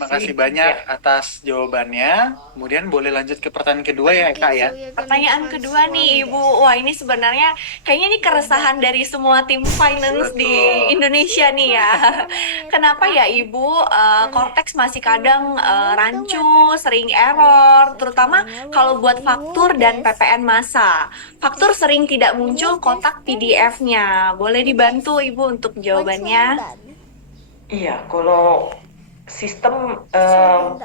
Terima kasih banyak atas jawabannya. Kemudian boleh lanjut ke pertanyaan kedua ya Kak ya. Pertanyaan kedua nih Ibu, wah ini sebenarnya kayaknya ini keresahan dari semua tim finance di Indonesia nih ya. Kenapa ya Ibu, Cortex masih kadang rancu, sering error, terutama kalau buat faktur dan PPN massa. Faktur sering tidak muncul kotak PDF-nya. Boleh dibantu Ibu untuk jawabannya? Iya, kalau sistem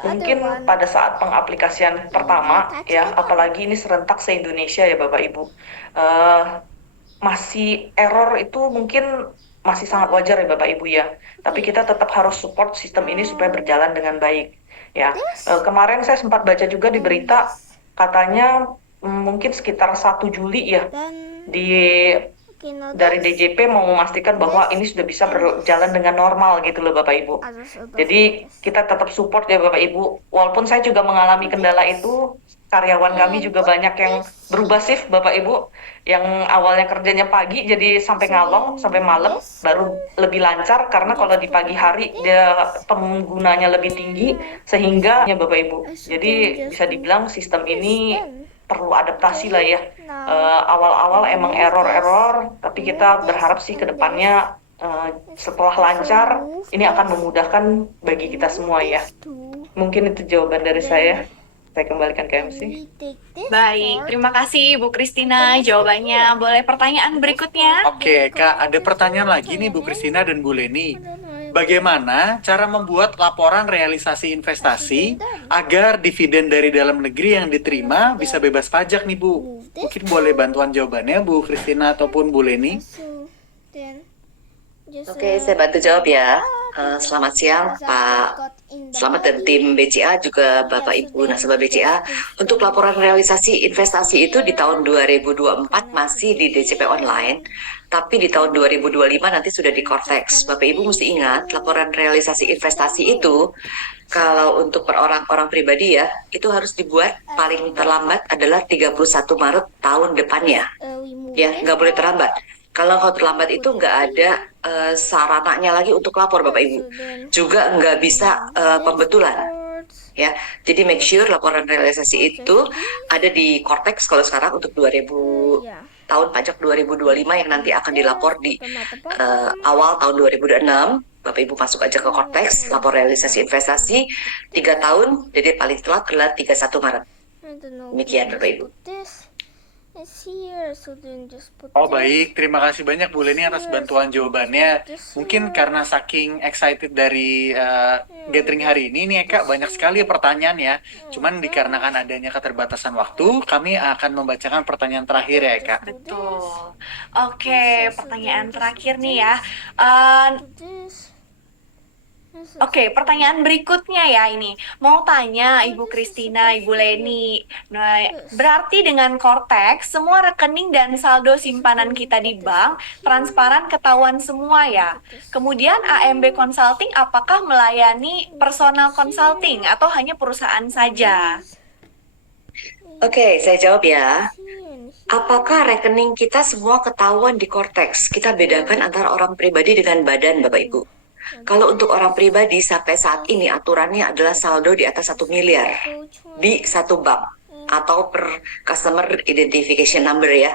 mungkin pada saat pengaplikasian pertama ya, apalagi ini serentak se-Indonesia ya Bapak Ibu, eh, masih error itu mungkin masih sangat wajar ya Bapak Ibu ya. Tapi kita tetap harus support sistem ini supaya berjalan dengan baik ya. Kemarin saya sempat baca juga di berita katanya mungkin sekitar 1 Juli ya di dari DJP mau memastikan bahwa ini sudah bisa berjalan dengan normal gitu loh Bapak Ibu. Jadi kita tetap support ya Bapak Ibu. Walaupun saya juga mengalami kendala itu, karyawan kami juga banyak yang berubah shift Bapak Ibu. Yang awalnya kerjanya pagi jadi sampai ngalong, sampai malam, baru lebih lancar karena kalau di pagi hari dia penggunanya lebih tinggi sehingga ya Bapak Ibu. Jadi bisa dibilang sistem ini perlu adaptasi lah ya. Awal-awal emang error-error, tapi kita berharap sih ke depannya setelah lancar, ini akan memudahkan bagi kita semua ya. Mungkin itu jawaban dari saya. Saya kembalikan ke MC. Baik, terima kasih Bu Kristina jawabannya. Boleh pertanyaan berikutnya? Oke Kak, ada pertanyaan lagi nih Bu Kristina dan Bu Leni. Bagaimana cara membuat laporan realisasi investasi agar dividen dari dalam negeri yang diterima bisa bebas pajak nih Bu? Mungkin boleh bantuan jawabannya Bu Kristina ataupun Bu Leni? Oke, saya bantu jawab ya. Selamat siang, Pak. Selamat dan tim BCA, juga Bapak Ibu nasabah BCA. Untuk laporan realisasi investasi itu di tahun 2024 masih di DCP online, tapi di tahun 2025 nanti sudah di Cortex. Bapak Ibu mesti ingat, laporan realisasi investasi itu, kalau untuk per orang pribadi ya, itu harus dibuat paling terlambat adalah 31 Maret tahun depannya. Ya, nggak boleh terlambat. Kalau terlambat itu nggak ada sarananya lagi untuk lapor Bapak Ibu. Juga nggak bisa pembetulan. Ya, jadi make sure laporan realisasi itu ada di Cortex kalau sekarang untuk 2000 tahun pajak 2025 yang nanti akan dilapor di awal tahun 2026. Bapak Ibu masuk aja ke Cortex, lapor realisasi investasi 3 tahun, jadi paling telat adalah 31 Maret. Demikian Bapak Ibu. Oh baik, terima kasih banyak Bu Leni atas bantuan jawabannya. Mungkin karena saking excited dari gathering hari ini nih Kak, banyak sekali pertanyaan ya. Cuman dikarenakan adanya keterbatasan waktu, kami akan membacakan pertanyaan terakhir ya Kak. Betul. Oke, pertanyaan terakhir nih ya. Eh, Oke, pertanyaan berikutnya ya ini. Mau tanya Ibu Kristina, Ibu Leni. Nah, berarti dengan Cortex, semua rekening dan saldo simpanan kita di bank transparan ketahuan semua ya. Kemudian AMB Consulting apakah melayani personal consulting atau hanya perusahaan saja? Oke, saya jawab ya. Apakah rekening kita semua ketahuan di Cortex? Kita bedakan antara orang pribadi dengan badan, Bapak Ibu. Kalau untuk orang pribadi sampai saat ini aturannya adalah saldo di atas 1 miliar di satu bank atau per customer identification number ya.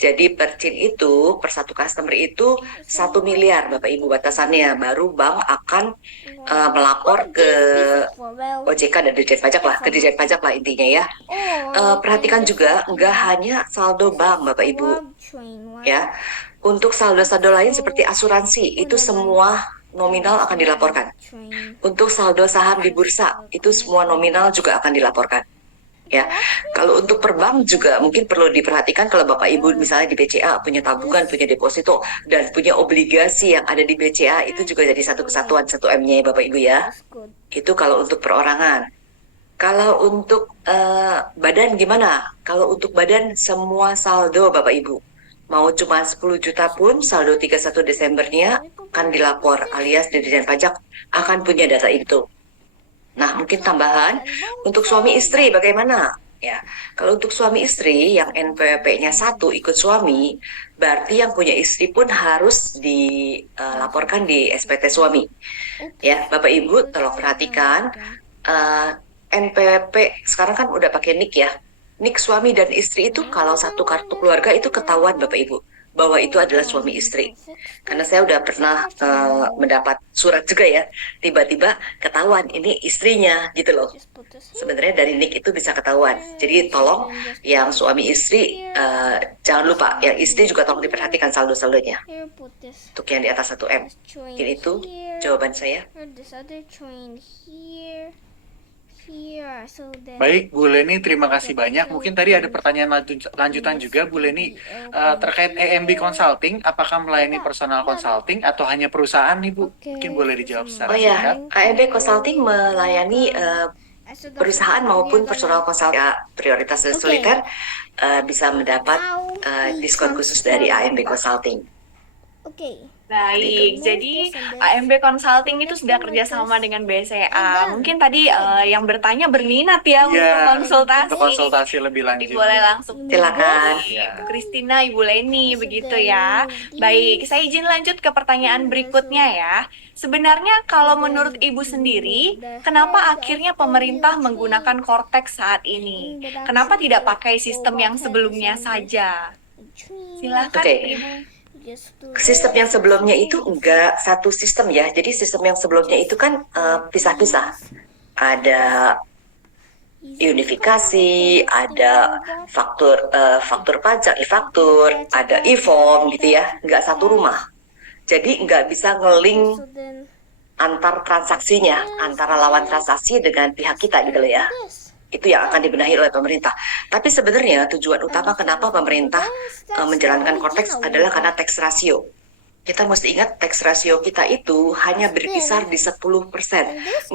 Jadi per CIN itu, per satu customer itu 1 miliar Bapak Ibu batasannya. Baru bank akan melapor ke OJK dan Dirjen Pajak lah, ke Dirjen Pajak lah intinya ya. Perhatikan juga nggak hanya saldo bank Bapak Ibu ya. Untuk saldo-saldo lain seperti asuransi itu semua nominal akan dilaporkan. Untuk saldo saham di bursa itu semua nominal juga akan dilaporkan. Ya, kalau untuk per bank juga mungkin perlu diperhatikan kalau Bapak Ibu misalnya di BCA punya tabungan, punya deposito dan punya obligasi yang ada di BCA itu juga jadi satu kesatuan 1M-nya ya Bapak Ibu ya. Itu kalau untuk perorangan. Kalau untuk badan gimana? Kalau untuk badan semua saldo Bapak Ibu. Mau cuma 10 juta pun saldo 31 Desembernya akan dilapor alias Dirjen Pajak akan punya data itu. Nah, mungkin tambahan untuk suami istri bagaimana? Ya, kalau untuk suami istri yang NPWP-nya satu ikut suami, berarti yang punya istri pun harus dilaporkan di SPT suami. Ya, Bapak Ibu tolong perhatikan NPWP sekarang kan udah pakai NIK ya. NIK suami dan istri itu kalau satu kartu keluarga itu ketahuan Bapak Ibu bahwa itu adalah suami istri. Karena saya udah pernah mendapat surat juga ya, tiba-tiba ketahuan ini istrinya gitu loh. Sebenarnya dari NIK itu bisa ketahuan. Jadi tolong yang suami istri jangan lupa, yang istri juga tolong diperhatikan saldo-saldonya. Untuk yang di atas 1M. Mungkin itu jawaban saya. Baik, Bu Leni, terima kasih banyak. Mungkin tadi ada pertanyaan lanjutan juga, Bu Leni, terkait EMB Consulting, apakah melayani personal consulting atau hanya perusahaan nih, Bu? Mungkin boleh dijawab secara Oh ya, singkat. AMB Consulting melayani perusahaan maupun personal consulting. Prioritas dan soliter bisa mendapat diskon khusus dari AMB Consulting. Baik, jadi AMB Consulting itu sudah kerjasama dengan BCA. Mungkin tadi yang bertanya berminat ya untuk konsultasi. Untuk konsultasi lebih Jadi lanjut. boleh langsung Silakan. Ibu Kristina, Ibu Leni, begitu ya. Baik, saya izin lanjut ke pertanyaan berikutnya ya. Sebenarnya kalau menurut Ibu sendiri, kenapa akhirnya pemerintah menggunakan Cortex saat ini? Kenapa tidak pakai sistem yang sebelumnya saja? Silakan Oke. Ibu. Sistem yang sebelumnya itu enggak satu sistem ya. Jadi sistem yang sebelumnya itu kan pisah-pisah. Ada unifikasi, ada faktur pajak, e-faktur, ada e-form gitu ya. Enggak satu rumah. Jadi enggak bisa nge-link antar transaksinya, antara lawan transaksi dengan pihak kita gitu loh ya. Itu yang akan dibenahi oleh pemerintah. Tapi sebenarnya tujuan utama kenapa pemerintah menjalankan Cortex adalah karena tax ratio. Kita mesti ingat tax ratio kita itu hanya berkisar di 10%.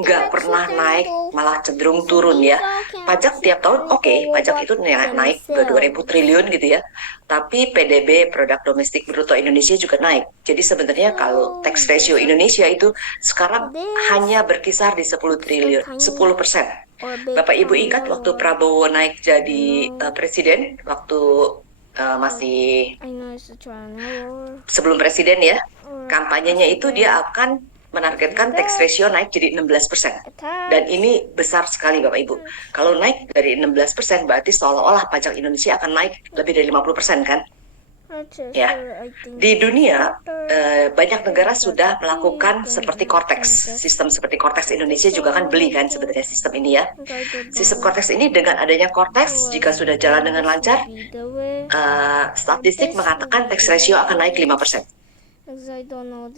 Nggak pernah naik, malah cenderung turun ya. Pajak tiap tahun oke, pajak itu naik ke 2.000 triliun gitu ya. Tapi PDB, produk domestik bruto Indonesia juga naik. Jadi sebenarnya kalau tax ratio Indonesia itu sekarang hanya berkisar di 10 triliun, 10%. Bapak Ibu ingat waktu Prabowo naik jadi presiden, waktu masih sebelum presiden ya, kampanyenya itu dia akan menargetkan tax ratio naik jadi 16%. Dan ini besar sekali Bapak Ibu. Kalau naik dari 16% berarti seolah-olah pajak Indonesia akan naik lebih dari 50% kan? Ya, di dunia banyak negara sudah melakukan seperti Cortex, sistem seperti Cortex. Indonesia juga kan beli kan sebenarnya sistem ini ya. Sistem Cortex ini dengan adanya Cortex, jika sudah jalan dengan lancar, statistik mengatakan tax ratio akan naik 5%.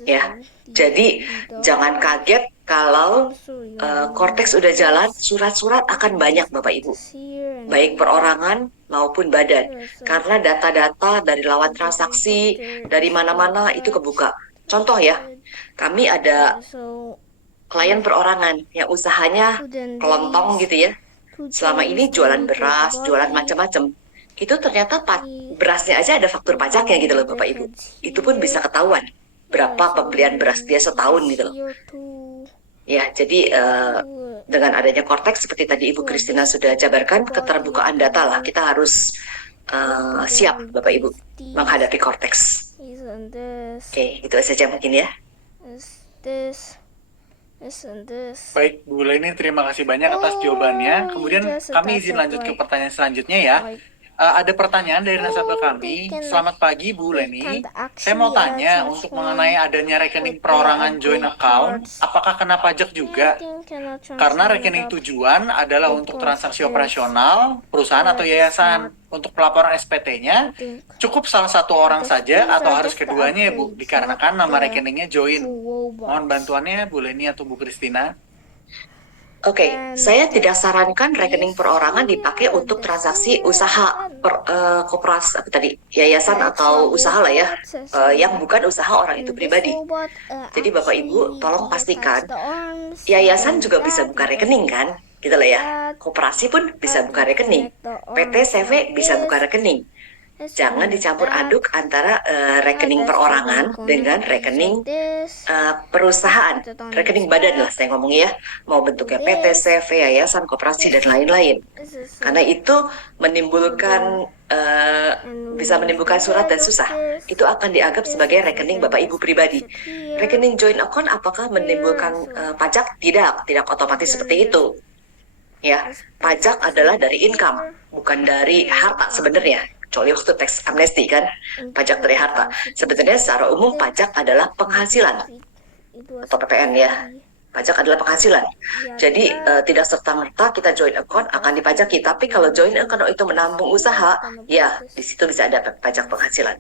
Ya, jadi jangan kaget kalau Cortex udah jalan, surat-surat akan banyak Bapak Ibu, baik perorangan maupun badan, karena data-data dari lawan transaksi dari mana-mana itu kebuka. Contoh ya, kami ada klien perorangan yang usahanya kelontong gitu ya, selama ini jualan beras, jualan macam-macam. Itu ternyata berasnya aja ada faktur pajaknya gitu loh Bapak Ibu. Itu pun bisa ketahuan berapa pembelian beras dia setahun gitu loh. Ya, jadi dengan adanya Cortex seperti tadi Ibu Kristina sudah jabarkan, keterbukaan data lah. Kita harus siap Bapak Ibu menghadapi Cortex. Oke, itu saja mungkin ya. Baik, Bu Leni, terima kasih banyak atas jawabannya. Kemudian kami izin lanjut ke pertanyaan selanjutnya ya. Ada pertanyaan dari nasabah kami. Selamat pagi Bu Leni. Saya mau tanya untuk mengenai adanya rekening perorangan joint account, apakah kena pajak juga? Karena rekening tujuan adalah untuk transaksi operasional, perusahahan atau yayasan. Untuk pelaporan SPT-nya, cukup salah satu orang saja atau harus keduanya ya Bu? Dikarenakan nama rekeningnya joint. Mohon bantuannya Bu Leni atau Bu Kristina. Oke, saya tidak sarankan rekening perorangan dipakai untuk transaksi usaha koperasi apa tadi, yayasan atau usaha lah ya, yang bukan usaha orang itu pribadi. Jadi Bapak Ibu tolong pastikan yayasan juga bisa buka rekening kan, gitu lah ya. Koperasi pun bisa buka rekening, PT CV bisa buka rekening. Jangan dicampur aduk antara rekening perorangan dengan rekening perusahaan, rekening badan lah saya ngomongnya ya, mau bentuknya PT, CV, yayasan, koperasi dan lain-lain. Karena itu menimbulkan bisa menimbulkan surat dan susah. Itu akan dianggap sebagai rekening Bapak Ibu pribadi. Rekening joint account apakah menimbulkan pajak? Tidak otomatis seperti itu. Ya, pajak adalah dari income, bukan dari harta sebenarnya. Kecuali waktu tax amnesty kan, pajak dari harta. Sebenarnya secara umum pajak adalah penghasilan atau PPN ya. Pajak adalah penghasilan. Jadi tidak serta-merta kita joint account akan dipajaki. Tapi kalau joint account itu menambung usaha, ya di situ bisa ada pajak penghasilan.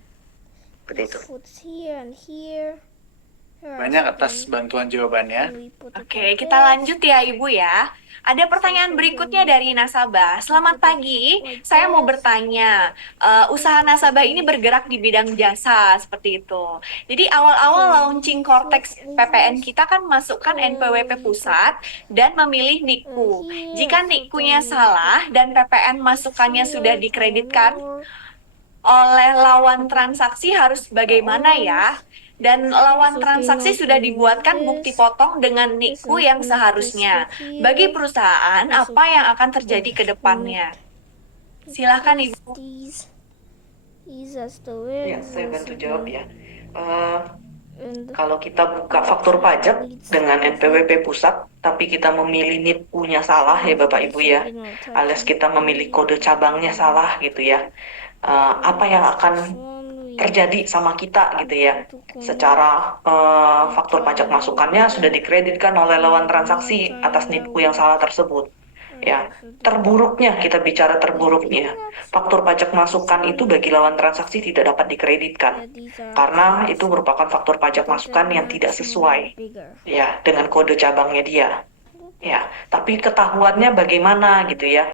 Seperti itu. Banyak atas bantuan jawabannya. Oke, kita lanjut ya Ibu ya. Ada pertanyaan berikutnya dari nasabah. Selamat pagi, saya mau bertanya, usaha nasabah ini bergerak di bidang jasa seperti itu. Jadi awal-awal launching Cortex PPN kita kan masukkan NPWP pusat dan memilih NIKU. Jika NIKU-nya salah dan PPN masukannya sudah dikreditkan oleh lawan transaksi harus bagaimana ya? Dan lawan transaksi sudah dibuatkan bukti potong dengan NIKU yang seharusnya. Bagi perusahaan, apa yang akan terjadi ke depannya? Silakan Ibu. Ya, saya bantu jawab ya. Kalau kita buka faktur pajak dengan NPWP pusat, tapi kita memilih NIKU-nya salah ya Bapak Ibu ya, alias kita memilih kode cabangnya salah gitu ya, apa yang akan terjadi sama kita gitu ya. Secara faktur pajak masukannya sudah dikreditkan oleh lawan transaksi atas NIKU yang salah tersebut. Ya, terburuknya kita bicara terburuknya, faktur pajak masukan itu bagi lawan transaksi tidak dapat dikreditkan karena itu merupakan faktur pajak masukan yang tidak sesuai ya dengan kode cabangnya dia. Ya, tapi ketahuannya bagaimana gitu ya.